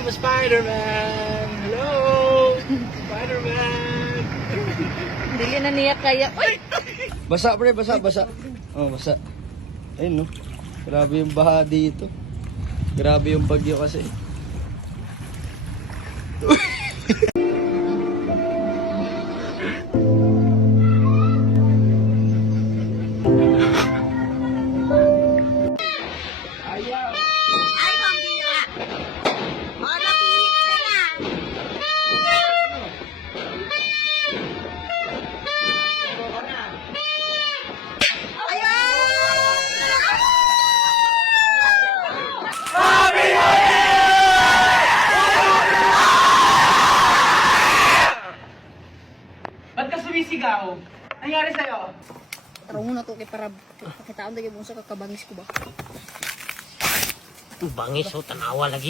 I'm a Spider-Man! Hello! Spider-Man! Dili na niya kaya. Uy! Basa pre, basa. Oh, basa. Ayun no. Grabe yung baha dito. Grabe yung bagyo kasi. Ay, pambira! O, napihit ka na! Ba't ka sumisigaw? Nangyari sa'yo? Taro mo na to kay para pakitaan tayo mo sa kakabangis ko ba. Bangis o tanawa lagi.